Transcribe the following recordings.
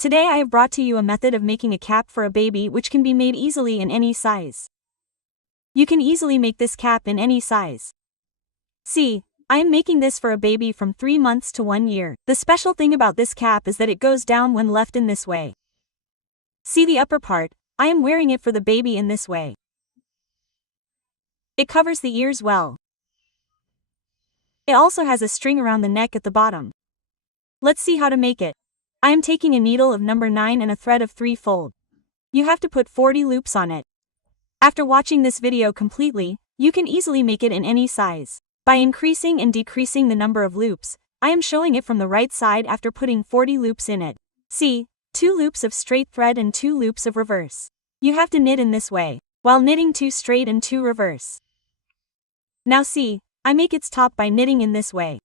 Today I have brought to you a method of making a cap for a baby which can be made easily in any size. You can easily make this cap in any size. See, I am making this for a baby from 3 months to 1 year. The special thing about this cap is that it goes down when left in this way. See the upper part, I am wearing it for the baby in this way. It covers the ears well. It also has a string around the neck at the bottom. Let's see how to make it. I am taking a needle of number 9 and a thread of 3 fold. You have to put 40 loops on it. After watching this video completely, you can easily make it in any size. By increasing and decreasing the number of loops, I am showing it from the right side after putting 40 loops in it. See, 2 loops of straight thread and 2 loops of reverse. You have to knit in this way, while knitting 2 straight and 2 reverse. Now see, I make its top by knitting in this way.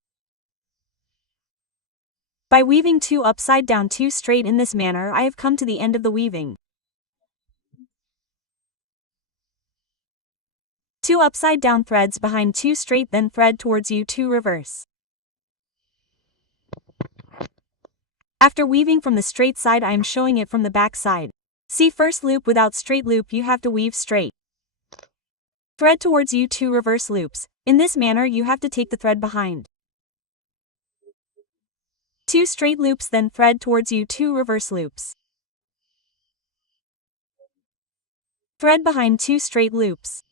By weaving 2 upside down 2 straight in this manner, I have come to the end of the weaving. 2 upside down threads behind 2 straight, then thread towards you 2 reverse. After weaving from the straight side, I am showing it from the back side. See, first loop without straight loop you have to weave straight. Thread towards you 2 reverse loops. In this manner you have to take the thread behind. 2 straight loops, then thread towards you 2 reverse loops. Thread behind 2 straight loops.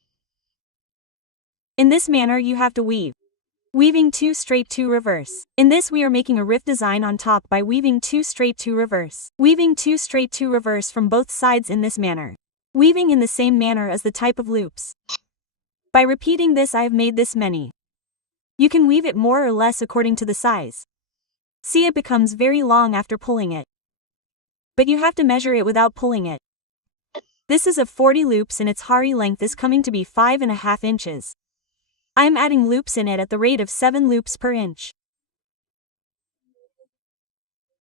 In this manner you have to weave. Weaving 2 straight 2 reverse. In this we are making a rift design on top by weaving 2 straight 2 reverse. Weaving 2 straight 2 reverse from both sides in this manner. Weaving in the same manner as the type of loops. By repeating this I have made this many. You can weave it more or less according to the size. See, it becomes very long after pulling it. But you have to measure it without pulling it. This is of 40 loops and its hari length is coming to be 5.5 inches. I am adding loops in it at the rate of 7 loops per inch.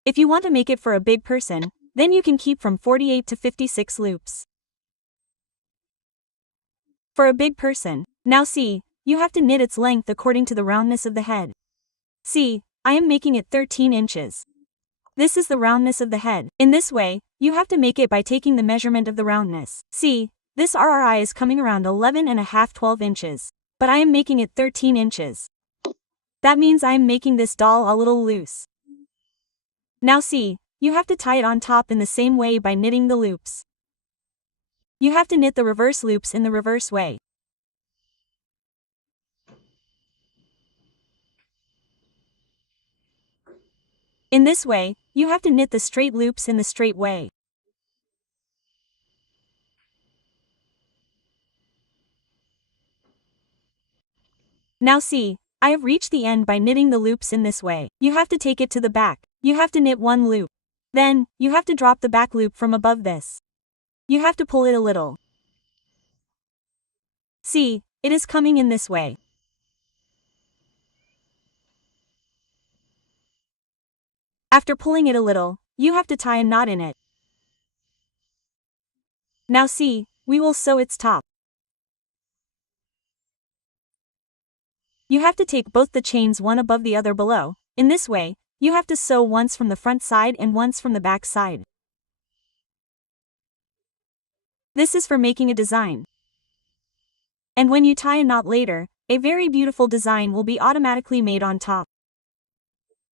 If you want to make it for a big person, then you can keep from 48 to 56 loops. For a big person, now see, you have to knit its length according to the roundness of the head. See, I am making it 13 inches. This is the roundness of the head. In this way, you have to make it by taking the measurement of the roundness. See, this RRI is coming around 11.5–12 inches. But I am making it 13 inches. That means I am making this doll a little loose. Now see, you have to tie it on top in the same way by knitting the loops. You have to knit the reverse loops in the reverse way. In this way, you have to knit the straight loops in the straight way. Now see, I have reached the end by knitting the loops in this way. You have to take it to the back. You have to knit 1 loop. Then, you have to drop the back loop from above this. You have to pull it a little. See, it is coming in this way. After pulling it a little, you have to tie a knot in it. Now see, we will sew its top. You have to take both the chains one above the other below. In this way, you have to sew once from the front side and once from the back side. This is for making a design. And when you tie a knot later, a very beautiful design will be automatically made on top.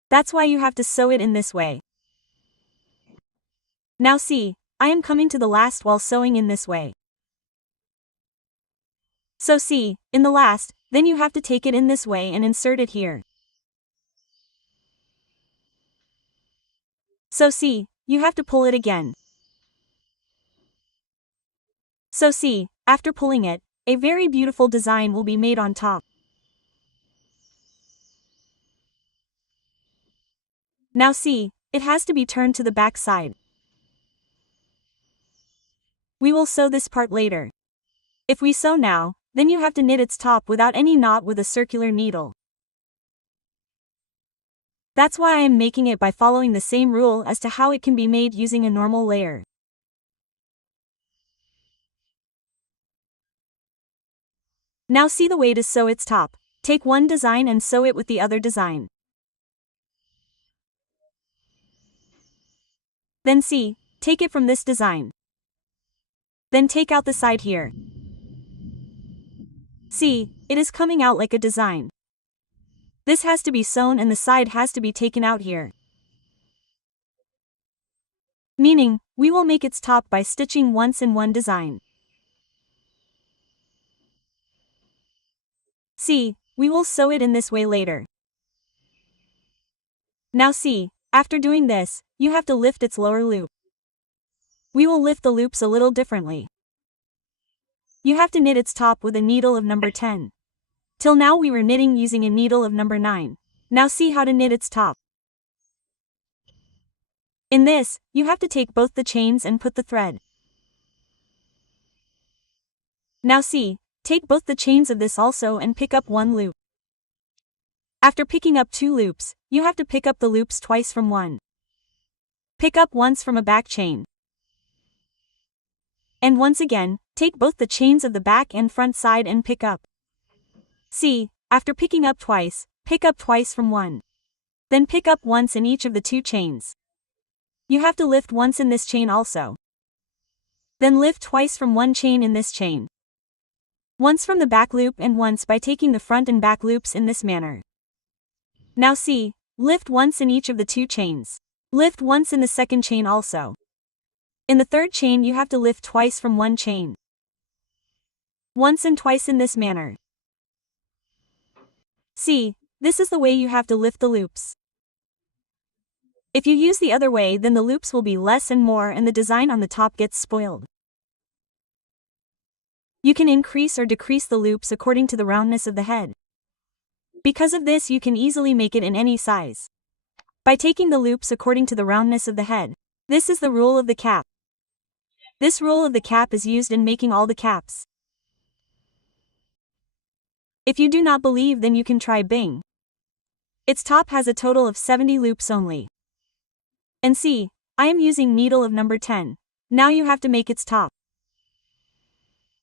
That's why you have to sew it in this way. Now see, I am coming to the last while sewing in this way. So see, in the last, then you have to take it in this way and insert it here. So see, you have to pull it again. So see, after pulling it, a very beautiful design will be made on top. Now see, it has to be turned to the back side. We will sew this part later. If we sew now, then you have to knit its top without any knot with a circular needle. That's why I am making it by following the same rule as to how it can be made using a normal layer. Now see the way to sew its top. Take one design and sew it with the other design. Then C, take it from this design. Then take out the side here. See, it is coming out like a design. This has to be sewn and the side has to be taken out here. Meaning, we will make its top by stitching once in one design. See, we will sew it in this way later. Now see, after doing this, you have to lift its lower loop. We will lift the loops a little differently. You have to knit its top with a needle of number 10. Till now we were knitting using a needle of number 9. Now see how to knit its top. In this, you have to take both the chains and put the thread. Now see, take both the chains of this also and pick up one loop. After picking up 2 loops, you have to pick up the loops twice from one. Pick up once from a back chain. And once again, take both the chains of the back and front side and pick up. See, after picking up twice, pick up twice from one. Then pick up once in each of the 2 chains. You have to lift once in this chain also. Then lift twice from one chain in this chain. Once from the back loop and once by taking the front and back loops in this manner. Now see, lift once in each of the 2 chains. Lift once in the second chain also. In the third chain you have to lift twice from one chain. Once and twice in this manner. See, this is the way you have to lift the loops. If you use the other way, then the loops will be less and more and the design on the top gets spoiled. You can increase or decrease the loops according to the roundness of the head. Because of this you can easily make it in any size. By taking the loops according to the roundness of the head. This is the rule of the cap. This rule of the cap is used in making all the caps. If you do not believe, then you can try Bing. Its top has a total of 70 loops only. And see, I am using needle of number 10. Now you have to make its top.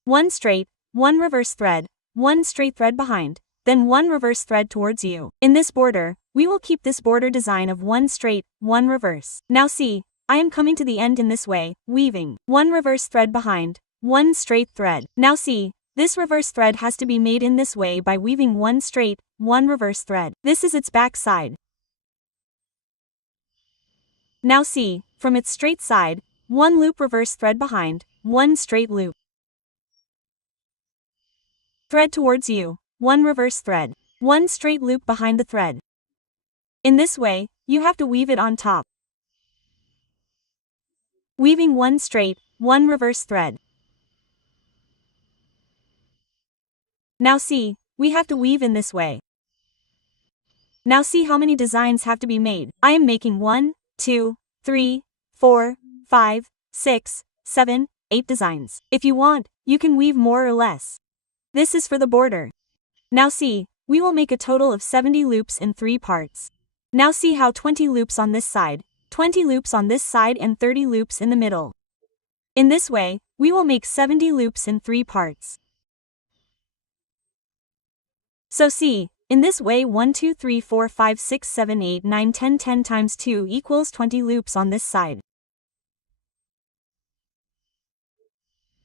1 straight, 1 reverse thread, 1 straight thread behind, then 1 reverse thread towards you. In this border, we will keep this border design of 1 straight, 1 reverse. Now see, I am coming to the end in this way, weaving 1 reverse thread behind, 1 straight thread. Now see, this reverse thread has to be made in this way by weaving 1 straight, 1 reverse thread. This is its back side. Now see, from its straight side, 1 loop reverse thread behind, 1 straight loop. Thread towards you, 1 reverse thread, 1 straight loop behind the thread. In this way, you have to weave it on top. Weaving 1 straight, 1 reverse thread. Now see, we have to weave in this way. Now see how many designs have to be made. I am making 1, 2, 3, 4, 5, 6, 7, 8 designs. If you want, you can weave more or less. This is for the border. Now see, we will make a total of 70 loops in 3 parts. Now see how 20 loops on this side, 20 loops on this side and 30 loops in the middle. In this way, we will make 70 loops in 3 parts. So see, in this way 1 2 3 4 5 6 7 8 9 10 10 times 2 equals 20 loops on this side.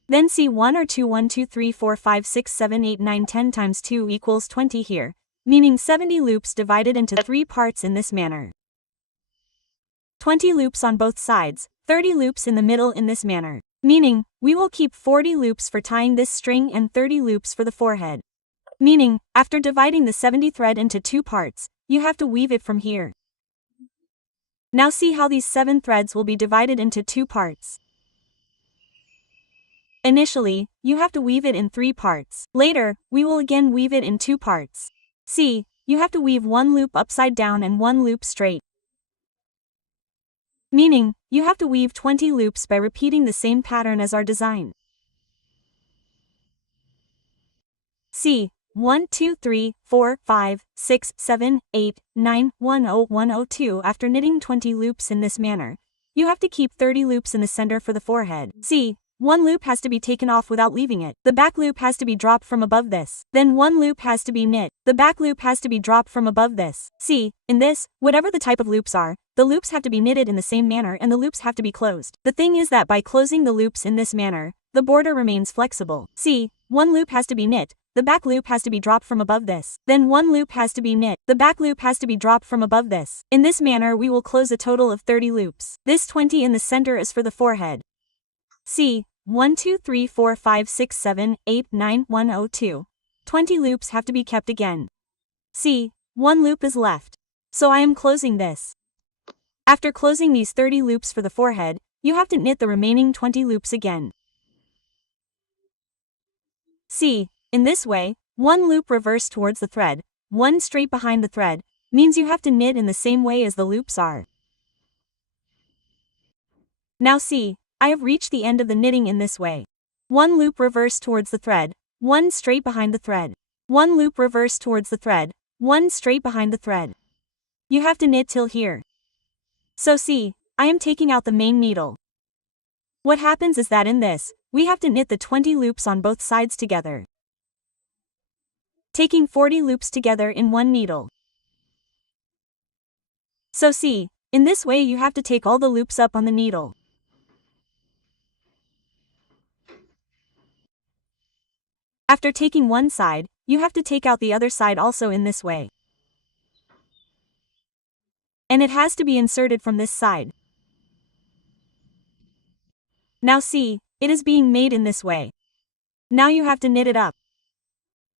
Then see 1 or 2 1 2 3 4 5 6 7 8 9 10 times 2 equals 20 here, meaning 70 loops divided into 3 parts in this manner. 20 loops on both sides, 30 loops in the middle in this manner, meaning, we will keep 40 loops for tying this string and 30 loops for the forehead. Meaning, after dividing the 70 thread into 2 parts, you have to weave it from here. Now see how these 7 threads will be divided into 2 parts. Initially, you have to weave it in 3 parts. Later, we will again weave it in 2 parts. See, you have to weave 1 loop upside down and 1 loop straight. Meaning, you have to weave 20 loops by repeating the same pattern as our design. See, 1 2 3 4 5 6 7 8 9 10 102. After knitting 20 loops in this manner, you have to keep 30 loops in the center for the forehead. See, one loop has to be taken off without leaving it. The back loop has to be dropped from above this. Then one loop has to be knit. The back loop has to be dropped from above this. See, in this, whatever the type of loops are, the loops have to be knitted in the same manner and the loops have to be closed. The thing is that by closing the loops in this manner, the border remains flexible. See, one loop has to be knit. The back loop has to be dropped from above this. Then one loop has to be knit. The back loop has to be dropped from above this. In this manner we will close a total of 30 loops. This 20 in the center is for the forehead. See, 1 2 3 4 5 6 7 8 9 1 0 2. 20 loops have to be kept again. See, one loop is left. So I am closing this. After closing these 30 loops for the forehead, you have to knit the remaining 20 loops again. See, in this way, one loop reversed towards the thread, one straight behind the thread, means you have to knit in the same way as the loops are. Now see, I have reached the end of the knitting in this way. One loop reversed towards the thread, one straight behind the thread. One loop reversed towards the thread, one straight behind the thread. You have to knit till here. So see, I am taking out the main needle. What happens is that in this, we have to knit the 20 loops on both sides together, taking 40 loops together in one needle. So see, in this way you have to take all the loops up on the needle. After taking one side, you have to take out the other side also in this way. And it has to be inserted from this side. Now see, it is being made in this way. Now you have to knit it up.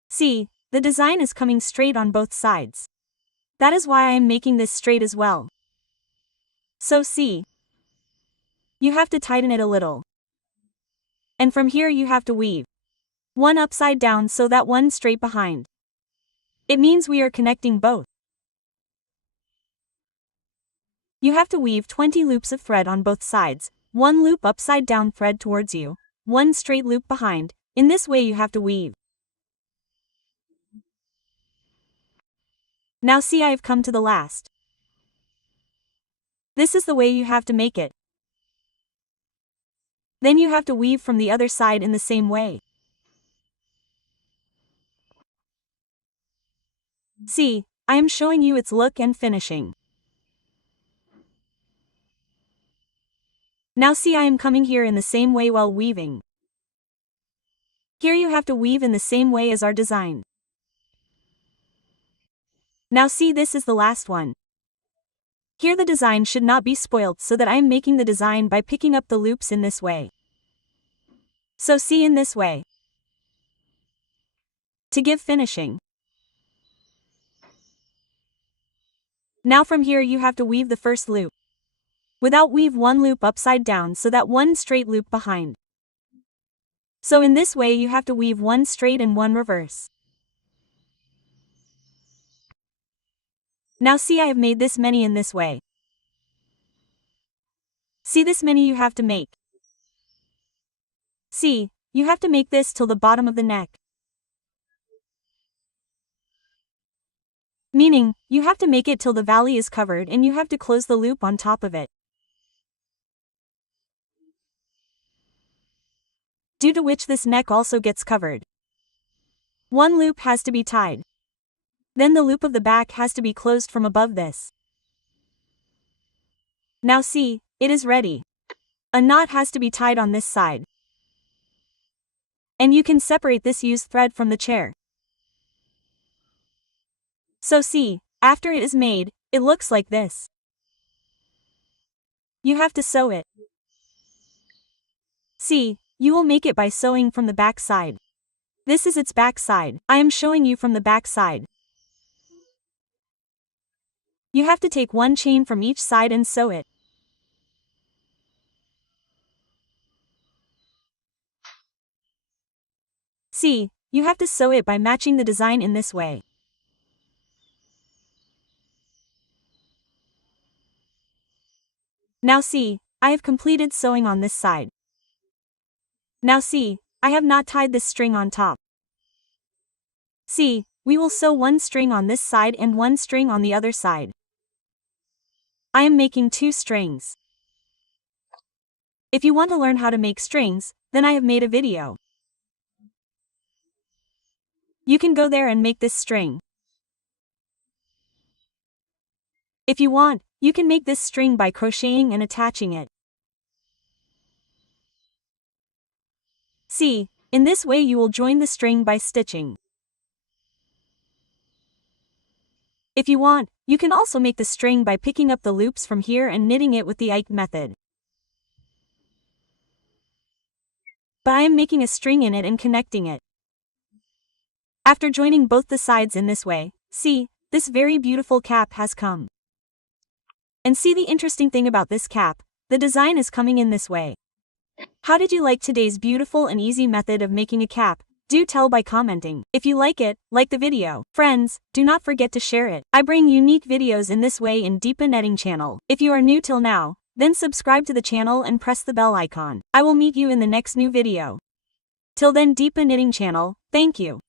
See, the design is coming straight on both sides. That is why I am making this straight as well. So see, you have to tighten it a little. And from here you have to weave one upside down so that one straight behind. It means we are connecting both. You have to weave 20 loops of thread on both sides, one loop upside down thread towards you, one straight loop behind. In this way you have to weave. Now see, I have come to the last. This is the way you have to make it. Then you have to weave from the other side in the same way. See, I am showing you its look and finishing. Now see, I am coming here in the same way while weaving. Here you have to weave in the same way as our design. Now see, this is the last one. Here the design should not be spoiled, so that I am making the design by picking up the loops in this way. So see, in this way. To give finishing. Now from here you have to weave the first loop. Without weave one loop upside down so that one straight loop behind. So in this way you have to weave one straight and one reverse. Now see, I have made this many in this way. See, this many you have to make. See, you have to make this till the bottom of the neck. Meaning, you have to make it till the valley is covered and you have to close the loop on top of it. Due to which this neck also gets covered. One loop has to be tied. Then the loop of the back has to be closed from above this. Now see, it is ready. A knot has to be tied on this side. And you can separate this used thread from the chair. So see, after it is made, it looks like this. You have to sew it. See, you will make it by sewing from the back side. This is its back side. I am showing you from the back side. You have to take one chain from each side and sew it. See, you have to sew it by matching the design in this way. Now see, I have completed sewing on this side. Now see, I have not tied this string on top. See, we will sew one string on this side and one string on the other side. I am making 2 strings. If you want to learn how to make strings, then I have made a video. You can go there and make this string. If you want, you can make this string by crocheting and attaching it. See, in this way you will join the string by stitching. If you want, you can also make the string by picking up the loops from here and knitting it with the Ike method. But I am making a string in it and connecting it. After joining both the sides in this way, see, this very beautiful cap has come. And see the interesting thing about this cap, the design is coming in this way. How did you like today's beautiful and easy method of making a cap? Do tell by commenting. If you like it, like the video. Friends, do not forget to share it. I bring unique videos in this way in Deepa Knitting channel. If you are new till now, then subscribe to the channel and press the bell icon. I will meet you in the next new video. Till then, Deepa Knitting channel, thank you.